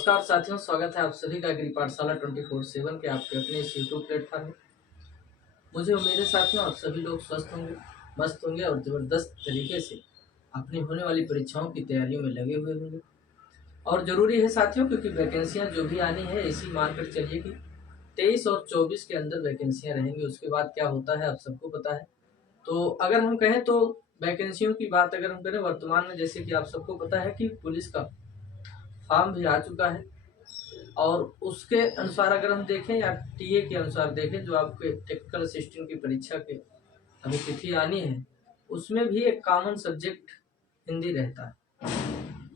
नमस्कार साथियों, स्वागत है आप सभी का एग्री पाठशाला 24/7 के आपके अपने इस यूट्यूब प्लेटफॉर्म में। मुझे उम्मीद है साथियों आप सभी लोग स्वस्थ होंगे, मस्त होंगे और ज़बरदस्त तरीके से अपनी होने वाली परीक्षाओं की तैयारियों में लगे हुए होंगे। और ज़रूरी है साथियों, क्योंकि वैकेंसियाँ जो भी आनी है इसी मानकर चलिए कि 23 और 24 के अंदर वैकेंसियाँ रहेंगी। उसके बाद क्या होता है आप सबको पता है। तो अगर हम कहें तो वैकेंसियों की बात अगर हम करें वर्तमान में, जैसे कि आप सबको पता है कि पुलिस का फॉर्म भी आ चुका है और उसके अनुसार अगर हम देखें या टीए के अनुसार देखें, जो आपके टेक्निकल असिस्टेंट की परीक्षा के अभी तिथि आनी है, उसमें भी एक कॉमन सब्जेक्ट हिंदी रहता है।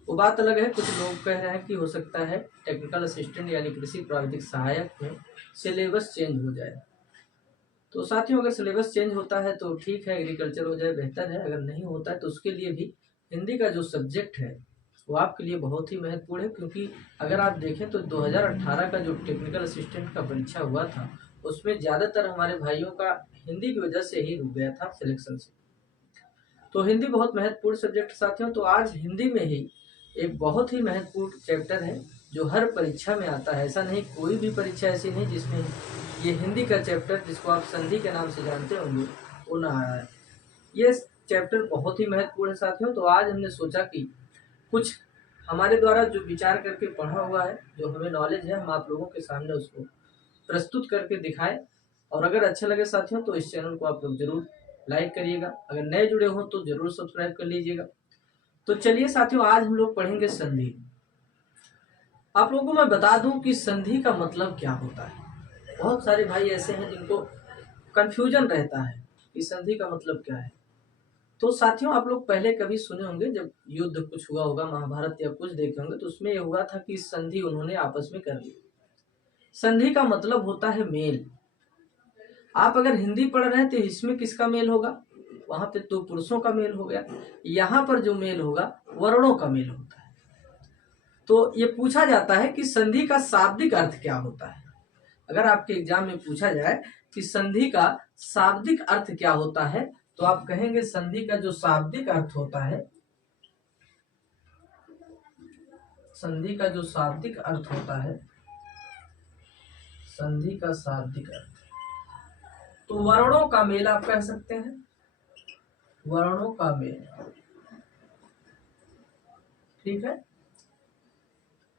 वो बात अलग है, कुछ लोग कह रहे हैं कि हो सकता है टेक्निकल असिस्टेंट यानी कृषि प्राविधिक सहायक में सिलेबस चेंज हो जाए। तो साथियों अगर सिलेबस चेंज होता है तो ठीक है, एग्रीकल्चर हो जाए बेहतर है। अगर नहीं होता है तो उसके लिए भी हिंदी का जो सब्जेक्ट है वो आपके लिए बहुत ही महत्वपूर्ण है, क्योंकि अगर आप देखें तो 2018 का जो टेक्निकल असिस्टेंट का परीक्षा हुआ था उसमें ज़्यादातर हमारे भाइयों का हिंदी की वजह से ही रुक गया था सिलेक्शन से। तो हिंदी बहुत महत्वपूर्ण सब्जेक्ट साथियों। तो आज हिंदी में ही एक बहुत ही महत्वपूर्ण चैप्टर है जो हर परीक्षा में आता है। ऐसा नहीं, कोई भी परीक्षा ऐसी नहीं जिसमें ये हिंदी का चैप्टर, जिसको आप संधि के नाम से जानते होंगे, वो ना आया है। ये चैप्टर बहुत ही महत्वपूर्ण है साथियों। तो आज हमने सोचा कि कुछ हमारे द्वारा जो विचार करके पढ़ा हुआ है, जो हमें नॉलेज है, हम आप लोगों के सामने उसको प्रस्तुत करके दिखाएं। और अगर अच्छा लगे साथियों तो इस चैनल को आप लोग जरूर लाइक करिएगा। अगर नए जुड़े हो तो जरूर सब्सक्राइब कर लीजिएगा। तो चलिए साथियों, आज हम लोग पढ़ेंगे संधि। आप लोगों को मैं बता दूं कि संधि का मतलब क्या होता है। बहुत सारे भाई ऐसे हैं जिनको कंफ्यूजन रहता है कि संधि का मतलब क्या है। तो साथियों आप लोग पहले कभी सुने होंगे, जब युद्ध कुछ हुआ होगा, महाभारत या कुछ देखे होंगे, तो उसमें ये हुआ था कि संधि उन्होंने आपस में कर ली। संधि का मतलब होता है मेल। आप अगर हिंदी पढ़ रहे हैं तो इसमें किसका मेल होगा? वहां पे दो पुरुषों का मेल हो गया। यहाँ पर जो मेल होगा वर्णों का मेल होता है। तो ये पूछा जाता है कि संधि का शाब्दिक अर्थ क्या होता है। अगर आपके एग्जाम में पूछा जाए कि संधि का शाब्दिक अर्थ क्या होता है, तो आप कहेंगे संधि का जो शाब्दिक अर्थ होता है, संधि का जो शाब्दिक अर्थ होता है, संधि का शाब्दिक अर्थ तो वर्णों का मेल आप कह सकते हैं, वर्णों का मेल। ठीक है,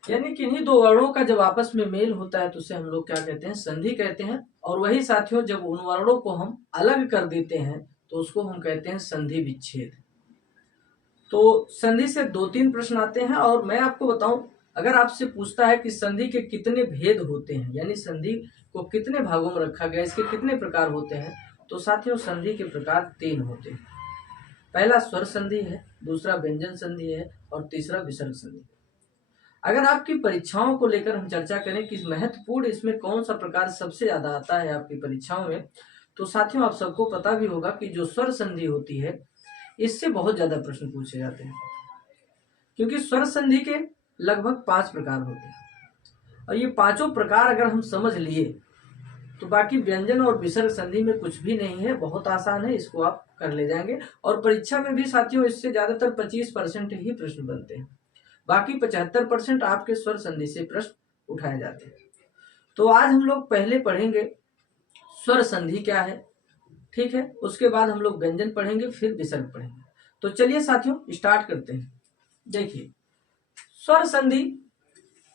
यानी किन्हीं दो वर्णों का जब आपस में मेल होता है तो उसे हम लोग क्या कहते हैं? संधि कहते हैं। और वही साथियों, जब उन वर्णों को हम अलग कर देते हैं तो उसको हम कहते हैं संधि विच्छेद। तो संधि से 2-3 प्रश्न आते हैं। और मैं आपको बताऊं, अगर आपसे पूछता है कि संधि के कितने भेद होते हैं, यानी संधि को कितने भागों में रखा गया, इसके कितने प्रकार होते हैं, तो साथियों संधि के प्रकार 3 होते हैं। पहला स्वर संधि है, दूसरा व्यंजन संधि है और तीसरा विसर्ग संधि। अगर आपकी परीक्षाओं को लेकर हम चर्चा करें कि महत्वपूर्ण इसमें कौन सा प्रकार सबसे ज्यादा आता है आपकी परीक्षाओं में, तो साथियों आप सबको पता भी होगा कि जो स्वर संधि होती है इससे बहुत ज्यादा प्रश्न पूछे जाते हैं, क्योंकि स्वर संधि के लगभग 5 प्रकार होते हैं। और ये पांचों प्रकार अगर हम समझ लिए तो बाकी व्यंजन और विसर्ग संधि में कुछ भी नहीं है, बहुत आसान है, इसको आप कर ले जाएंगे। और परीक्षा में भी साथियों इससे ज्यादातर 25% ही प्रश्न बनते हैं, बाकी 75% आपके स्वर संधि से प्रश्न उठाए जाते हैं। तो आज हम लोग पहले पढ़ेंगे स्वर संधि क्या है, ठीक है, उसके बाद हम लोग व्यंजन पढ़ेंगे, फिर विसर्ग पढ़ेंगे। तो चलिए साथियों स्टार्ट करते हैं। देखिए, स्वर संधि,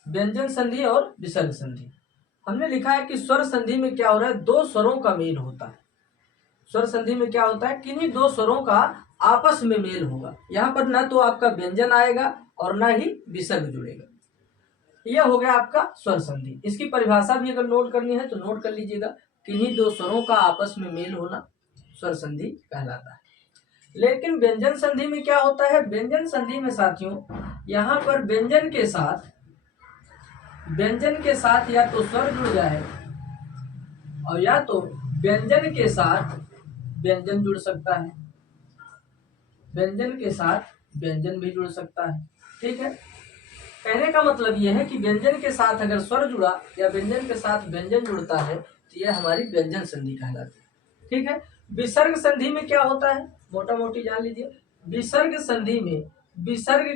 व्यंजन संधि और विसर्ग संधि। हमने लिखा है कि स्वर संधि में क्या हो रहा है? दो स्वरों का मेल होता है। स्वर संधि में क्या होता है? किन्हीं दो स्वरों का आपस में मेल होगा। यहाँ पर ना तो आपका व्यंजन आएगा और ना ही विसर्ग जुड़ेगा। यह हो गया आपका स्वर संधि। इसकी परिभाषा भी अगर नोट करनी है तो नोट कर लीजिएगा। किन्हीं दो स्वरों का आपस में मेल होना स्वर संधि कहलाता है। लेकिन व्यंजन संधि में क्या होता है? व्यंजन संधि में साथियों यहाँ पर व्यंजन के साथ या तो स्वर जुड़ जाए और या तो व्यंजन के साथ व्यंजन जुड़ सकता है, व्यंजन के साथ व्यंजन भी जुड़ सकता है। ठीक है, कहने का मतलब यह है कि व्यंजन के साथ अगर स्वर जुड़ा या व्यंजन के साथ व्यंजन जुड़ता है तो यह हमारी व्यंजन संधि कहलाती है। ठीक है, विसर्ग संधि में क्या होता है? मोटा मोटी जान लीजिए। विसर्ग संधि में विसर्ग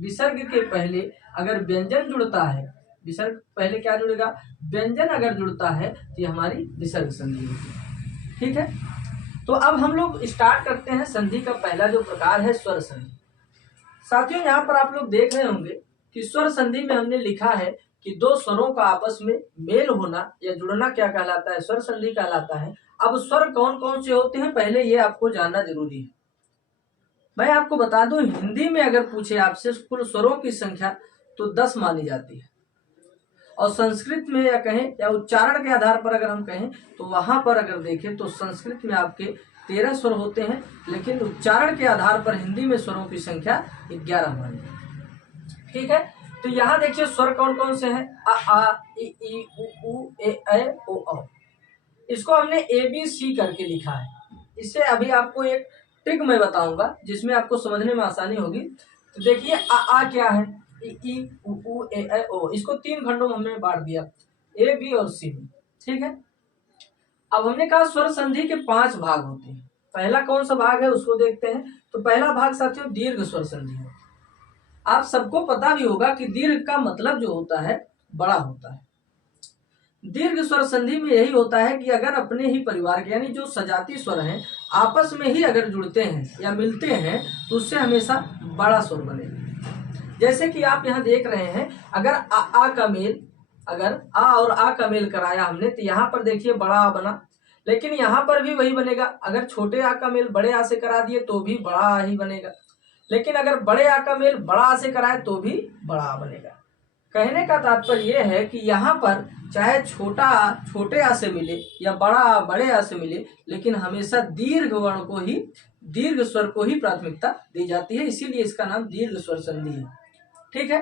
विसर्ग के पहले अगर व्यंजन जुड़ता है, विसर्ग पहले क्या जुड़ेगा, व्यंजन अगर जुड़ता है तो ये हमारी विसर्ग संधि होगी। ठीक है, तो अब हम लोग स्टार्ट करते हैं संधि का पहला जो प्रकार है स्वर संधि। साथियों यहाँ पर आप लोग देख रहे होंगे कि स्वर संधि में हमने लिखा है कि दो स्वरों का आपस में मेल होना या जुड़ना क्या कहलाता है, स्वर संधि कहलाता है। अब स्वर कौन कौन से होते हैं पहले ये आपको जानना जरूरी है। मैं आपको बता दूं, हिंदी में अगर पूछे आपसे कुल स्वरों की संख्या तो 10 मानी जाती है, और संस्कृत में या कहें या उच्चारण के आधार पर अगर हम कहें तो वहां पर अगर देखें तो संस्कृत में आपके 13 स्वर होते हैं, लेकिन उच्चारण के आधार पर हिंदी में स्वरों की संख्या 11 मानी जाती है। ठीक है, तो यहाँ देखिए स्वर कौन कौन से हैं, अ आ इ ई उ ए ओ औ। इसको हमने ए बी सी करके लिखा है। इससे अभी आपको एक ट्रिक मैं बताऊंगा जिसमें आपको समझने में आसानी होगी। तो देखिए आ क्या है, ई उ ए ओ, इसको 3 खंडों में हमने बांट दिया, ए बी और सी में। ठीक है, अब हमने कहा स्वर संधि के 5 भाग होते हैं। पहला कौन सा भाग है उसको देखते हैं। तो पहला भाग साथियों दीर्घ स्वर संधि है। आप सबको पता भी होगा कि दीर्घ का मतलब जो होता है बड़ा होता है। दीर्घ स्वर संधि में यही होता है कि अगर अपने ही परिवार के यानी जो सजाती स्वर हैं आपस में ही अगर जुड़ते हैं या मिलते हैं तो उससे हमेशा बड़ा स्वर बनेगा। जैसे कि आप यहाँ देख रहे हैं, अगर आ का मेल, अगर आ और आ का मेल कराया हमने तो यहाँ पर देखिए बड़ा आ बना, लेकिन यहाँ पर भी वही बनेगा। अगर छोटे आ का मेल बड़े आ से करा दिए तो भी बड़ा आ ही बनेगा, लेकिन अगर बड़े आ का मेल बड़ा आ से कराए तो भी बड़ा आ बनेगा। कहने का तात्पर्य यह है कि यहाँ पर चाहे छोटा आ छोटे आ से मिले या बड़ा आ बड़े आ से मिले, लेकिन हमेशा दीर्घ वर्ण को ही, दीर्घ स्वर को ही प्राथमिकता दी जाती है, इसीलिए इसका नाम दीर्घ स्वर संधि है। ठीक है,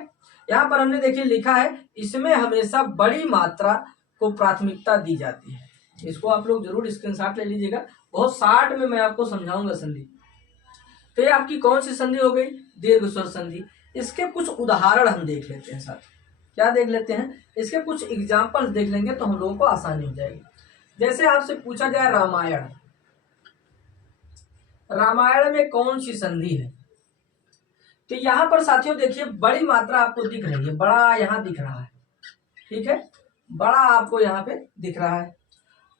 यहाँ पर हमने देखिए लिखा है इसमें हमेशा बड़ी मात्रा को प्राथमिकता दी जाती है। इसको आप लोग जरूर स्क्रीनशॉट ले लीजिएगा, बहुत शार्ट में मैं आपको समझाऊंगा संधि। तो ये आपकी कौन सी संधि हो गई, दीर्घ स्वर संधि। इसके कुछ उदाहरण हम देख लेते हैं साथ, क्या देख लेते हैं, इसके कुछ एग्जाम्पल्स देख लेंगे तो हम लोगों को आसानी हो जाएगी। जैसे आपसे पूछा जाए रामायण, रामायण में कौन सी संधि है, तो यहाँ पर साथियों देखिए बड़ी मात्रा आपको दिख रही है, बड़ा यहाँ दिख रहा है। ठीक है, बड़ा आपको यहाँ पे दिख रहा है।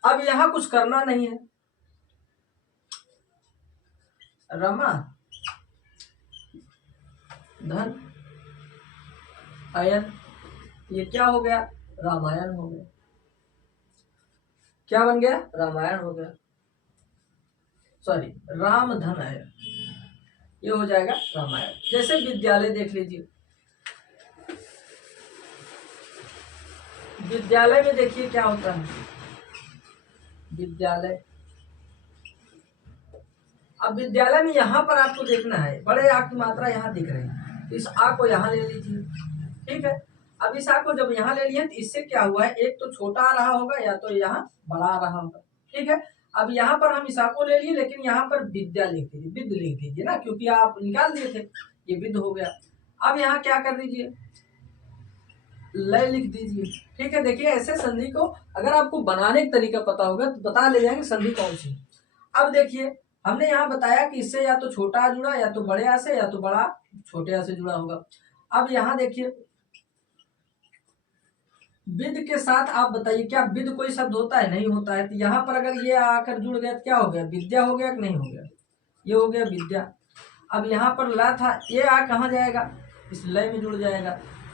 अब यहाँ कुछ करना नहीं है, रमा धन अयन, ये क्या हो गया, रामायण हो गया। क्या बन गया, रामायण हो गया, सॉरी राम धन अयन, ये हो जाएगा रामायण। जैसे विद्यालय देख लीजिए, विद्यालय में देखिए क्या होता है, विद्यालय। अब विद्यालय में यहाँ पर आपको देखना है बड़े आ की मात्रा यहाँ दिख रही है, इस आ को यहाँ ले लीजिए। ठीक है, अब इस आ को जब यहाँ ले लिए तो इससे क्या हुआ है, एक तो छोटा आ रहा होगा या तो यहाँ बड़ा आ रहा होगा। ठीक है, अब यहाँ पर हम इस आ को ले लिए, लेकिन यहाँ पर विद्या लिख दीजिए, विद लिख दीजिए ना, क्योंकि आप निकाल दिए थे, ये विद हो गया। अब यहाँ क्या कर दीजिए, लय लिख दीजिए। ठीक है, देखिए ऐसे संधि को अगर आपको बनाने का तरीका पता होगा तो बता ले जाएंगे संधि कौन सी। अब देखिए हमने यहाँ बताया कि इससे या तो छोटा आ जुड़ा, या तो बड़े आ से, या तो बड़ा छोटे आ से जुड़ा होगा। अब यहाँ देखिए विद के साथ आप बताइए क्या विद कोई शब्द होता है, नहीं होता है। तो यहाँ पर अगर ये आकर जुड़ गया तो क्या हो गया, विद्या हो गया कि नहीं हो गया, ये हो गया विद्या। अब यहाँ पर ला था, ये आ कहाँ जाएगा, इस लय में जुड़ जाएगा,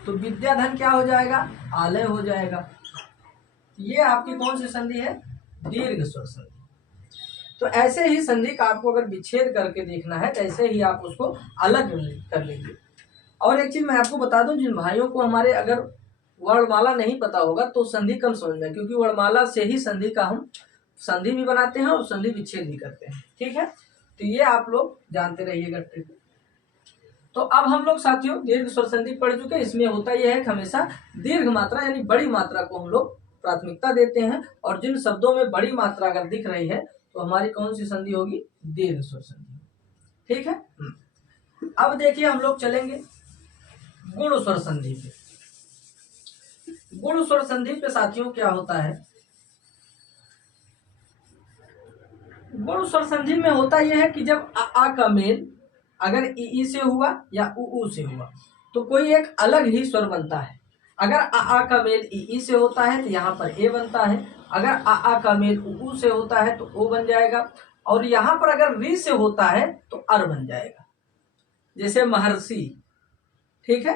तो विद्याधन क्या हो जाएगा, आलय हो जाएगा। ये आपकी कौन सी संधि है, दीर्घ स्वर संधि। तो ऐसे ही संधि का आपको अगर विच्छेद करके देखना है तो ऐसे ही आप उसको अलग कर लेंगे। और एक चीज मैं आपको बता दूं, जिन भाइयों को हमारे अगर वर्णमाला नहीं पता होगा तो संधि कम समझ में, क्योंकि वर्णमाला से ही संधि का हम संधि भी बनाते हैं और संधि विच्छेद भी करते हैं। ठीक है, तो ये आप लोग जानते रहिएगा ट्रिक। तो अब हम लोग साथियों दीर्घ स्वर संधि पढ़ चुके। इसमें होता यह है कि हमेशा दीर्घ मात्रा यानी बड़ी मात्रा को हम लोग प्राथमिकता देते हैं, और जिन शब्दों में बड़ी मात्रा अगर दिख रही है तो हमारी कौन सी संधि होगी, दीर्घ स्वर संधि। ठीक है, अब देखिए हम लोग चलेंगे गुण स्वर संधि पे। गुण स्वर संधि पे साथियों क्या होता है, गुण स्वर संधि में होता यह है कि जब आ का मेल अगर ई से हुआ या उ से हुआ, तो कोई एक अलग ही स्वर बनता है। अगर आ का मेल ई से होता है तो यहाँ पर ए बनता है। अगर आ का मेल उ से होता है तो ओ बन जाएगा। और यहाँ पर अगर री से होता है तो अर बन जाएगा, जैसे महर्षि। ठीक है,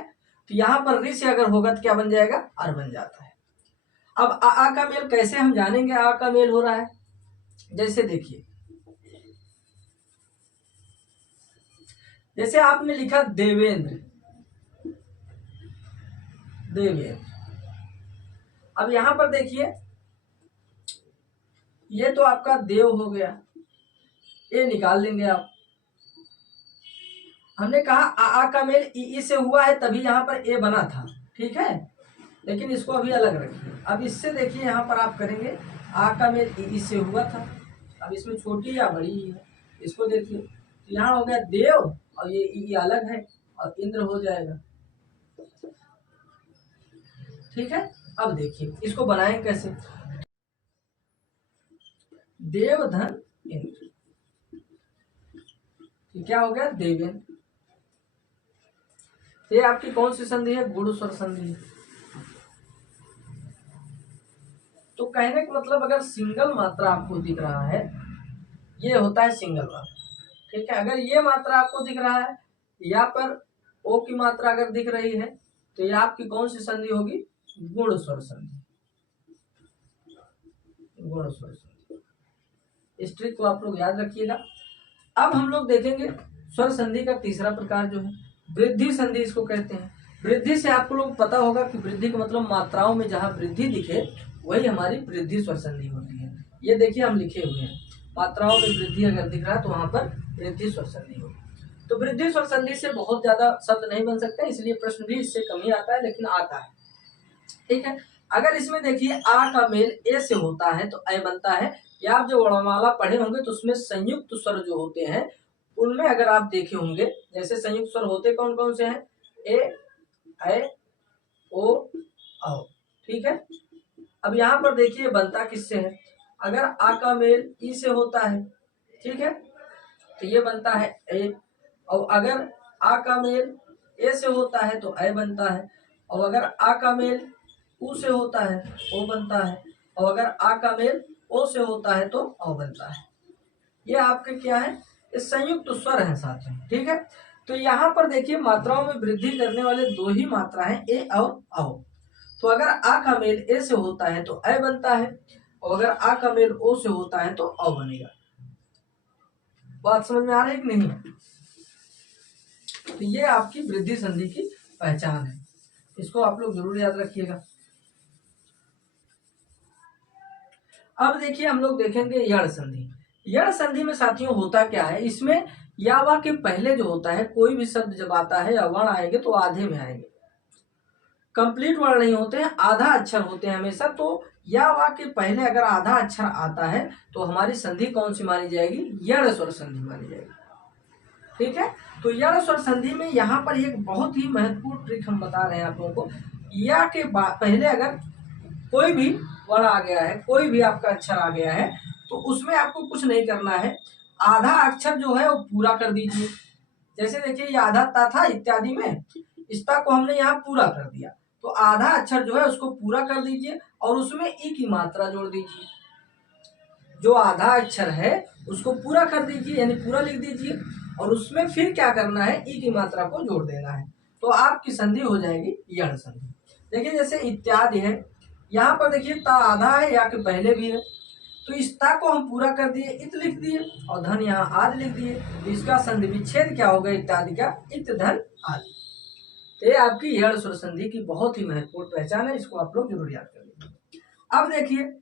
तो यहाँ पर री से अगर होगा तो क्या बन जाएगा, अर बन जाता है। अब आ का मेल कैसे हम जानेंगे आ का मेल हो रहा है, जैसे देखिए, जैसे आपने लिखा देवेंद्र, देवेंद्र। अब यहां पर देखिए, ये तो आपका देव हो गया, ये निकाल लेंगे आप। हमने कहा आ का मेल ई से हुआ है तभी यहां पर ए बना था, ठीक है, लेकिन इसको अभी अलग रखिए। अब इससे देखिए यहां पर आप करेंगे आ का मेल ई से हुआ था, अब इसमें छोटी या बड़ी है, इसको देखिए, तो यहाँ हो गया देव और ये ई अलग है और इंद्र हो जाएगा। ठीक है, अब देखिए इसको बनाएं कैसे, देवधन इंद्र, क्या हो गया, देवेंद्र। ये आपकी कौन सी संधि है, गुण स्वर संधि है। तो कहने का मतलब अगर सिंगल मात्रा आपको दिख रहा है, ये होता है सिंगल मात्रा। ठीक है, अगर ये मात्रा आपको दिख रहा है, यहाँ पर ओ की मात्रा अगर दिख रही है तो ये आपकी कौन सी संधि होगी, गुण स्वर संधि, गुण स्वर संधि। इस ट्रिक को आप लोग याद रखिएगा। अब हम लोग देखेंगे स्वर संधि का तीसरा प्रकार जो है वृद्धि संधि, इसको कहते हैं। वृद्धि से आपको लोग पता होगा कि वृद्धि का मतलब मात्राओं में जहां वृद्धि दिखे वही हमारी वृद्धि स्वर संधि होती है। ये देखिए हम लिखे हुए हैं, मात्राओं में वृद्धि अगर दिख रहा है तो वहां पर वृद्धि स्वर संधि होगी। तो वृद्धि स्वर संधि से बहुत ज्यादा शब्द नहीं बन सकते, इसलिए प्रश्न भी इससे कम ही आता है, लेकिन आता है। ठीक है, अगर इसमें देखिए आ का मेल ए से होता है तो ए बनता है, या आप जो वर्णमाला पढ़े होंगे तो उसमें संयुक्त स्वर जो होते हैं उनमें अगर आप देखे होंगे, जैसे संयुक्त स्वर होते कौन कौन से हैं, ए ओ औ। ठीक है, अब यहाँ पर देखिए बनता किससे है, अगर आ का मेल ई से होता है, ठीक है, तो ये बनता है ए। और अगर आ का मेल ए से होता है तो ए बनता है, और अगर आ का मेल उ से होता है ओ बनता है, और अगर आ का मेल ओ से होता है तो औ बनता है। ये आपके क्या है, ये संयुक्त स्वर है साथ में। ठीक है, तो यहाँ पर देखिए मात्राओं में वृद्धि करने वाले दो ही मात्रा है, ए और औ। तो अगर आ का मेल ए से होता है तो ए बनता है, और अगर आ का मेल ओ से होता है तो औ बनेगा। बात समझ में आ रही है कि नहीं। तो ये आपकी वृद्धि संधि की पहचान है, इसको आप लोग जरूर याद रखिएगा। अब देखिए हम लोग देखेंगे यण संधि। यण संधि में साथियों होता क्या है, इसमें या वा के पहले जो होता है कोई भी शब्द जब आता है या वर्ण आएंगे तो आधे में आएंगे, कंप्लीट वर्ण नहीं होते हैं, आधा अक्षर होते हैं हमेशा। तो या वा के पहले अगर आधा अक्षर आता है तो हमारी संधि कौन सी मानी जाएगी, यण स्वर संधि मानी जाएगी। ठीक है, तो यण स्वर संधि में यहाँ पर एक बहुत ही महत्वपूर्ण ट्रिक हम बता रहे हैं आप लोगों को। या के पहले अगर कोई भी वर्ण आ गया है, कोई भी आपका अक्षर आ गया है, तो उसमें आपको कुछ नहीं करना है, आधा अक्षर जो है वो पूरा कर दीजिए। जैसे देखिए ये आधा ता था इत्यादि में, इस ता को हमने यहाँ पूरा कर दिया, तो आधा अक्षर जो है उसको पूरा कर दीजिए और उसमें ई की मात्रा जोड़ दीजिए। जो आधा अक्षर है उसको पूरा कर दीजिए, यानी पूरा लिख दीजिए, और उसमें फिर क्या करना है, ई की मात्रा को जोड़ देना है, तो आपकी संधि हो जाएगी यण संधि। देखिए जैसे इत्यादि है, यहाँ पर देखिए ता आधा है, या के पहले भी है, तो इस ता को हम पूरा कर दिए, इत लिख दिए, और धन यहाँ आद लिख दिए, तो इसका संधि विच्छेद क्या होगा, इत्यादि का इत धन आदि। ये आपकी यण स्वर संधि की बहुत ही महत्वपूर्ण पहचान है, इसको आप लोग जरूर याद कर लीजिए। अब देखिए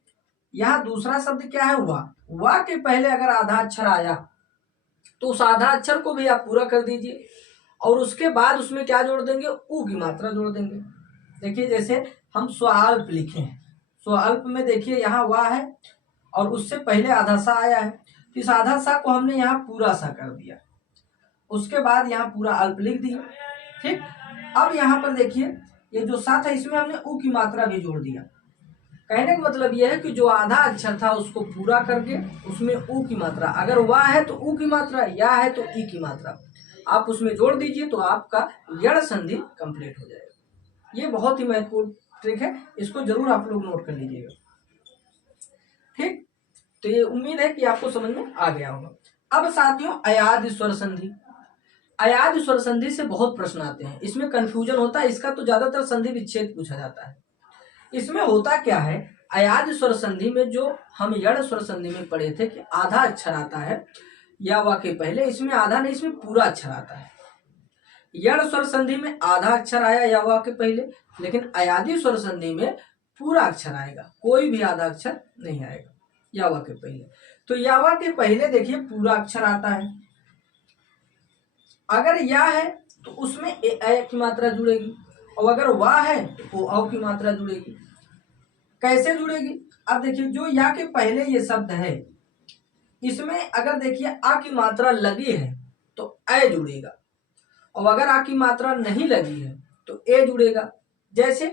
यहाँ दूसरा शब्द क्या है, वा के पहले अगर आधा अक्षर आया तो उस आधा अक्षर को भी आप पूरा कर दीजिए, और उसके बाद उसमें क्या जोड़ देंगे, ऊ की मात्रा जोड़ देंगे। देखिए जैसे हम स्वाल्प लिखे हैं, स्वाल्प में देखिए यहाँ वा है और उससे पहले आधा सा आया है, तो इस आधा सा को हमने यहाँ पूरा सा कर दिया, उसके बाद यहाँ पूरा अल्प लिख दिया। ठीक, अब यहाँ पर देखिए ये जो सा था इसमें हमने ऊ की मात्रा भी जोड़ दिया। कहने का मतलब यह है कि जो आधा अक्षर था उसको पूरा करके उसमें ऊ की मात्रा, अगर वा है तो ऊ की मात्रा, या है तो ई की मात्रा। आप उसमें जोड़ दीजिए तो आपका यड़ संधि कंप्लीट हो जाएगा। ये बहुत ही महत्वपूर्ण ट्रिक है, इसको जरूर आप लोग नोट कर लीजिएगा। ठीक, तो ये उम्मीद है कि आपको समझ में आ गया होगा। अब साथियों अयाद स्वर संधि, अयाद स्वर संधि से बहुत प्रश्न आते हैं, इसमें कंफ्यूजन होता है, इसका तो ज्यादातर संधि विच्छेद पूछा जाता है। इसमें होता क्या है, अयाद स्वर संधि में जो हम यड़ स्वर संधि में पढ़े थे कि आधा अक्षर आता है या वा के पहले, इसमें आधा नहीं, इसमें पूरा अक्षर आता है। यड़ स्वर संधि में आधा अक्षर आया या वा के पहले, लेकिन अयादी स्वर संधि में पूरा अक्षर आएगा, कोई भी आधा अक्षर नहीं आएगा या वा के पहले। तो या वा के पहले देखिए पूरा अक्षर आता है, अगर या है तो उसमें ए की मात्रा जुड़ेगी, और अगर वा है तो औ की मात्रा जुड़ेगी। कैसे जुड़ेगी, अब देखिए जो या के पहले ये शब्द है, इसमें अगर देखिए आ की मात्रा लगी है तो ए जुड़ेगा, और अगर आ की मात्रा नहीं लगी है तो ए जुड़ेगा। जैसे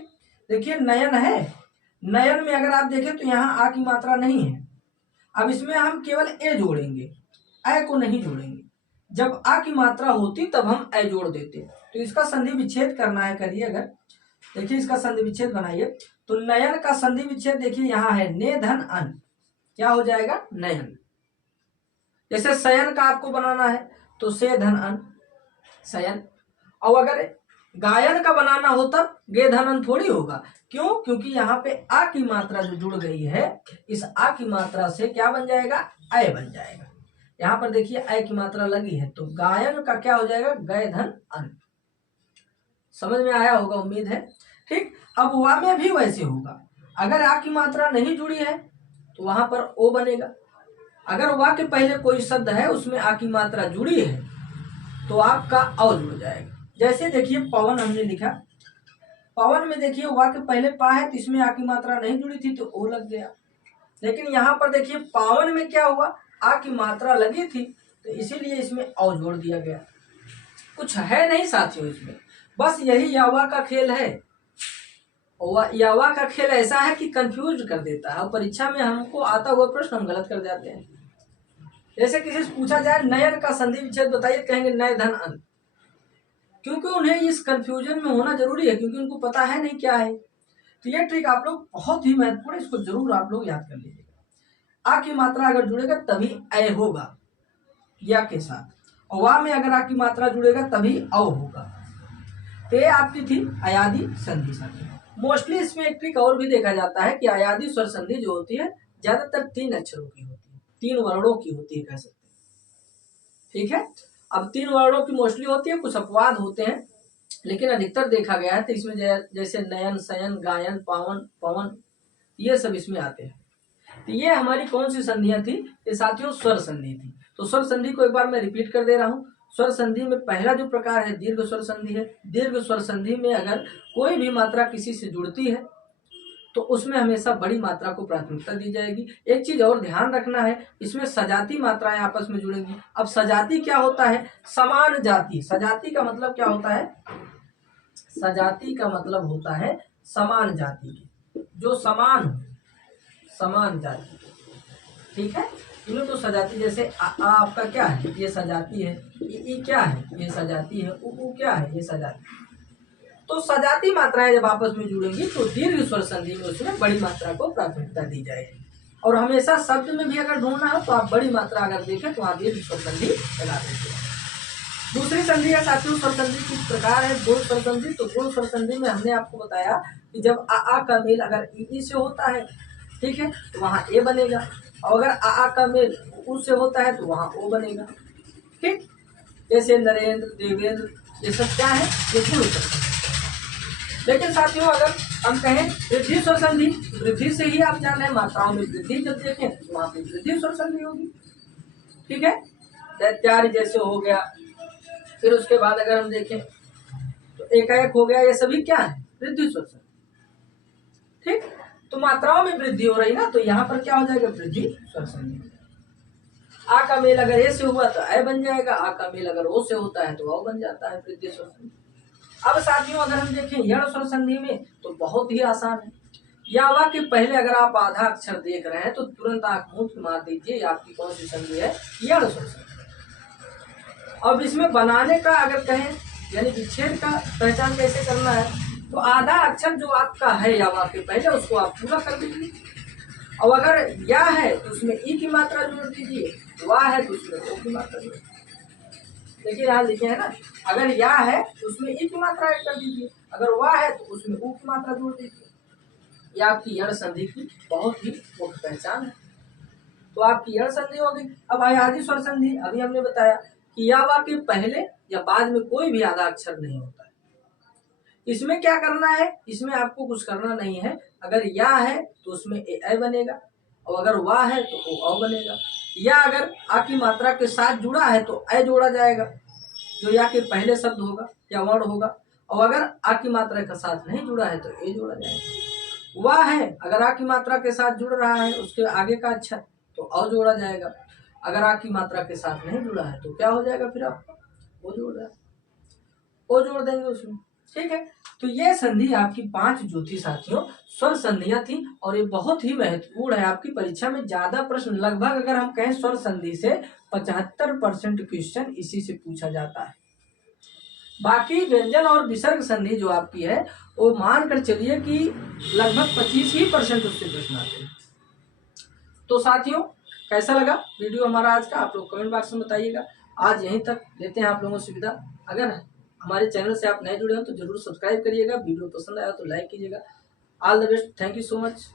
देखिए नयन है, नयन में अगर आप देखें तो यहाँ आ की मात्रा नहीं है, अब इसमें हम केवल ए जोड़ेंगे, ए को नहीं जोड़ेंगे। जब आ की मात्रा होती तब हम ए जोड़ देते। तो इसका संधि विच्छेद करना है, करिए। अगर देखिए इसका संधि विच्छेद बनाइए तो नयन का संधि विच्छेद देखिए यहाँ है ने धन अन, क्या हो जाएगा नयन। जैसे शयन का आपको बनाना है तो से धन अन शयन, और अगर गायन का बनाना हो तब गे धन अन थोड़ी होगा, क्यों, क्योंकि यहाँ पे आ की मात्रा जो जुड़ गई है, इस आ की मात्रा से क्या बन जाएगा, अय बन जाएगा। यहाँ पर देखिए अय की मात्रा लगी है तो गायन का क्या हो जाएगा, गय धन अन। समझ में आया होगा उम्मीद है। ठीक, अब वा में भी वैसे होगा, अगर आ की मात्रा नहीं जुड़ी है तो वहां पर ओ बनेगा, अगर वा के पहले कोई शब्द है उसमें आ की मात्रा जुड़ी है तो आपका औ जुड़ जाएगा। जैसे देखिए पवन हमने लिखा, पवन में देखिए वा के पहले पा है तो इसमें आ की मात्रा नहीं जुड़ी थी तो ओ लग गया, लेकिन यहाँ पर देखिए पावन में क्या हुआ, आ की मात्रा लगी थी तो इसीलिए इसमें औ जोड़ दिया गया। कुछ है नहीं साथियों इसमें, बस यही यावा का खेल है। यावा का खेल ऐसा है कि कंफ्यूज कर देता है, और परीक्षा में हमको आता हुआ प्रश्न हम गलत कर जाते हैं। जैसे किसी से पूछा जाए नयन का संधि विच्छेद बताइए, कहेंगे नय धन अन, क्योंकि उन्हें इस कंफ्यूजन में होना जरूरी है, क्योंकि उनको पता है नहीं क्या है। तो ये ट्रिक आप लोग बहुत ही महत्वपूर्ण है, इसको जरूर आप लोग याद कर लीजिएगा। आ की मात्रा अगर जुड़ेगा तभी ए होगा या के साथ, और वा में अगर आ की मात्रा जुड़ेगा तभी औ होगा। तो ये आपकी थी अयादी संधि संधि। मोस्टली इसमें एक ट्रिक और भी देखा जाता है कि अयादी स्वर संधि जो होती है ज्यादातर 3 अक्षरों की होती है, 3 वर्णों की होती है, कह सकते हैं। ठीक है, अब 3 वर्णों की मोस्टली होती है, कुछ अपवाद होते हैं, लेकिन अधिकतर देखा गया है तो इसमें जैसे नयन, शयन, गायन, पावन, पवन, ये सब इसमें आते हैं। तो ये हमारी कौन सी संधियां थी, ये साथियों स्वर संधि थी। तो स्वर संधि को एक बार मैं रिपीट कर दे रहा हूँ। स्वर संधि में पहला जो प्रकार है दीर्घ स्वर संधि है। दीर्घ स्वर संधि में अगर कोई भी मात्रा किसी से जुड़ती है तो उसमें हमेशा बड़ी मात्रा को प्राथमिकता दी जाएगी। एक चीज और ध्यान रखना है, इसमें सजाती मात्राएं आपस में जुड़ेंगी। अब सजाती क्या होता है, समान जाति। सजाती का मतलब क्या होता है, सजाती का मतलब होता है समान जाति की, जो समान हो, समान जाति। ठीक है, इन्हें तो सजाती, जैसे आ आपका क्या है, ये सजाती है, ई क्या है, ये सजाती है, उ क्या है, ये सजाती। तो सजाती मात्राएं जब आपस में जुड़ेंगी तो दीर्घ स्वर संधि में उसमें बड़ी मात्रा को प्राथमिकता दी जाएगी। और हमेशा शब्द में भी अगर ढूंढना हो तो आप बड़ी मात्रा अगर देखें तो वहां दीर्घ स्वर संधि लगा देते हैं। दूसरी संधि है साथियों स्वर संधि की प्रकार है गुण स्वर संधि। तो गुण स्वर संधि में हमने आपको बताया कि जब आ का मेल अगर ई से होता है, ठीक है, तो वहाँ ए बनेगा, और अगर आ का मेल उ से होता है तो वहाँ ओ बनेगा। ठीक, जैसे नरेंद्र, देवेंद्र, ये सब क्या है, ये गुण स्वर संधि। लेकिन साथियों अगर हम कहें वृद्धि स्वर संधि, वृद्धि से ही आप जान रहे हैं, मात्राओं में वृद्धि जब देखें तो वहाँ पे वृद्धि स्वर संधि होगी। ठीक है, दैत्यार्य जैसे हो गया, फिर उसके बाद अगर हम देखें तो एकाएक हो गया, ये सभी क्या है, वृद्धि स्वर संधि। ठीक, तो मात्राओं में वृद्धि हो रही ना, तो यहाँ पर क्या हो जाएगा, वृद्धि स्वर संधि। आ का मेल अगर ए से हुआ तो ए बन जाएगा, आ का मेल अगर ओ से होता है तो ओ बन जाता है, वृद्धि स्वर संधि। अब साथियों अगर हम देखें यण स्वर संधि में तो बहुत ही आसान है। यावा के पहले अगर आप आधा अक्षर देख रहे हैं तो तुरंत आंख मूंद मार दीजिए, आपकी कौन सी संधि है, यण स्वर संधि। अब इसमें बनाने का अगर कहें यानी विच्छेद का पहचान कैसे करना है, तो आधा अक्षर जो आपका है या वाक्य पहले उसको आप पूरा कर दीजिए। अब अगर या है तो उसमें ई की मात्रा जोड़ दीजिए, वाह है तो उसमें ओ की मात्रा जोड़ दीजिए। देखिए यहाँ लिखे है ना, अगर या है तो उसमें ई की मात्रा ऐड कर दीजिए, अगर वाह है तो उसमें ऊ की मात्रा जोड़ दीजिए। यह आपकी यण संधि की बहुत ही मुख्य पहचान है। तो आपकी यण संधि होगी। अब आयादी स्वर संधि, अभी हमने बताया कि या वाक्य पहले या बाद में कोई भी आधा अक्षर नहीं होता है। इसमें क्या करना है, इसमें आपको कुछ करना नहीं है। अगर या है तो उसमें ए बनेगा, और अगर वाह है तो ओ बनेगा। या अगर आ की मात्रा के साथ जुड़ा है तो ए जोड़ा जाएगा, जो या के पहले शब्द होगा या वर्ण होगा। और अगर आ की मात्रा के साथ नहीं जुड़ा है तो ए जोड़ा जाएगा। वाह है, अगर आ की मात्रा के साथ जुड़ रहा है उसके आगे का अक्षर तो अ जोड़ा जाएगा। अगर आ की मात्रा के साथ नहीं जुड़ा है तो क्या हो जाएगा, फिर आपका ओ जोड़ जाएगा, ओ जोड़ देंगे उसमें। ठीक है, तो ये संधि आपकी 5 जो थी साथियों स्वर संधियां थी, और ये बहुत ही महत्वपूर्ण है। आपकी परीक्षा में ज्यादा प्रश्न, लगभग अगर हम कहें स्वर संधि से 75% क्वेश्चन इसी से पूछा जाता है। बाकी व्यंजन और विसर्ग संधि जो आपकी है वो मानकर चलिए कि लगभग 25% उससे प्रश्न आते हैं। तो साथियों कैसा लगा वीडियो हमारा आज का, आप लोग कमेंट बॉक्स में बताइएगा। आज यहीं तक लेते हैं आप लोगों से विदा। अगर हमारे चैनल से आप नए जुड़े हो तो जरूर सब्सक्राइब करिएगा, वीडियो पसंद आया तो लाइक कीजिएगा। All the best, thank you so much.